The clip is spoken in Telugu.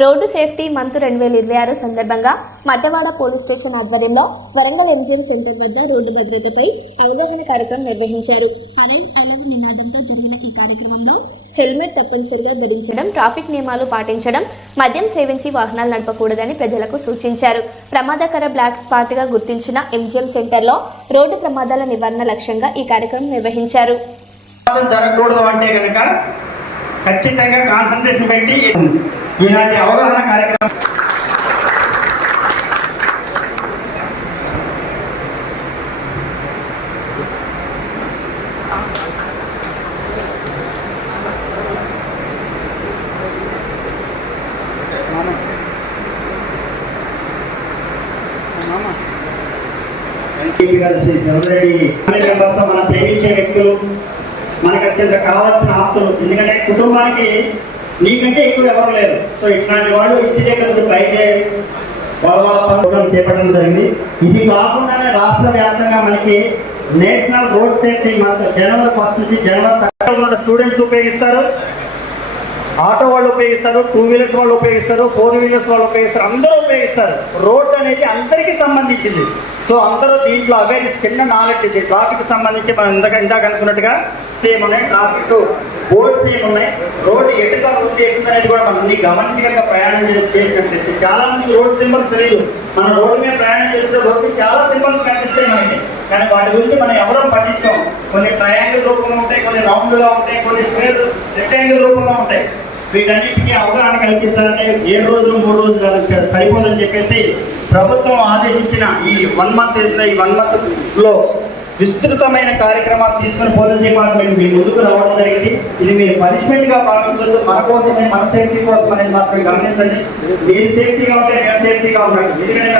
రోడ్డు సేఫ్టీ మంత్ రెండు వేల ఇరవై ఆరు సందర్భంగా మద్దవాడ పోలీస్ స్టేషన్ ఆధ్వర్యంలో వరంగల్ ఎంజిఎం సెంటర్ వద్ద రోడ్డు భద్రతపై అవగాహన కార్యక్రమం నిర్వహించారు. అరైవ్ అలవ్ నినాదంతో జరిగిన ఈ కార్యక్రమంలో హెల్మెట్ తప్పనిసరిగా ధరించడం ట్రాఫిక్ నియమాలు పాటించడం మద్యం సేవించి వాహనాలు నడపకూడదని ప్రజలకు సూచించారు. ప్రమాదకర బ్లాక్ స్పాట్గా గుర్తించిన ఎంజిఎం సెంటర్లో రోడ్డు ప్రమాదాల నివారణ లక్ష్యంగా ఈ కార్యక్రమం నిర్వహించారు. జరగకూడదు అంటే కనుక ఖచ్చితంగా కాన్సన్ట్రేషన్ పెట్టి ఇలాంటి అవగాహన కార్యక్రమం. ఎన్టీపీ ప్రేమించే వ్యక్తులు. మనకు అత్యంత కావాల్సిన ఆప్తులు. ఎందుకంటే కుటుంబానికి నీకంటే ఎక్కువ ఎవరు లేరు. సో ఇట్లాంటి వాళ్ళు ఇంటి దగ్గర ట్రై బయటే ప్రోగ్రామ్ చేపట్టడం జరిగింది. ఇది కాకుండానే రాష్ట్ర వ్యాప్తంగా మనకి నేషనల్ రోడ్ సేఫ్టీ మంత్ జనవరి ఫస్ట్ నుంచి జనవరి స్టూడెంట్స్ ఉపయోగిస్తారు. ఆటో వాళ్ళు ఉపయోగిస్తారు టూ వీలర్స్ వాళ్ళు ఉపయోగిస్తారు ఫోర్ వీలర్స్ వాళ్ళు ఉపయోగిస్తారు అందరూ ఉపయోగిస్తారు. రోడ్ అనేది అందరికీ సంబంధించింది. సో అందరూ దీంట్లో అవేర్నెస్ చిన్న నాలెడ్జ్ ఇది. ట్రాఫిక్ సంబంధించి మనం ఇందాక ఇందాక అనుకున్నట్టుగా సేమ్ ఉన్నాయి. ట్రాఫిక్ బోర్డ్స్ సేమ్ ఉన్నాయి. రోడ్డు ఎటుగా ఉంది ఎక్కుంది అనేది కూడా మనం అన్ని ప్రయాణం చే- చేసినట్లయితే చాలా మంది రోడ్ సింబల్స్ తెలియదు. మన రోడ్డు మీద ప్రయాణం చేస్తే రోడ్డు చాలా సింబల్స్ కనిపిస్తాయి మనకి. కానీ వాటి గురించి మనం ఎవరూ పట్టించాం కొన్ని ట్రయాంగిల్ రూపంలో ఉంటాయి కొన్ని రౌండ్గా ఉంటాయి కొన్ని స్క్వేర్ రెక్టాంగిల్ రూపంలో ఉంటాయి. వీటన్నిటికీ అవగాహన కల్పించాలంటే ఏడు రోజులు మూడు రోజులు కాదు, సరిపోదని చెప్పేసి ప్రభుత్వం ఆదేశించిన ఈ వన్ మంత్ ఈ వన్ మంత్లో విస్తృతమైన కార్యక్రమాలు తీసుకుని పోలీస్ డిపార్ట్మెంట్ మీ ముందుకు రావడం జరిగింది. ఇది మీరు పనిష్మెంట్గా భావించొద్దు మన కోసమే మన సేఫ్టీ కోసం అనేది మాత్రమే గమనించండి. మీరు సేఫ్టీగా ఉంటే నేను సేఫ్టీగా ఉన్నాను ఎందుకంటే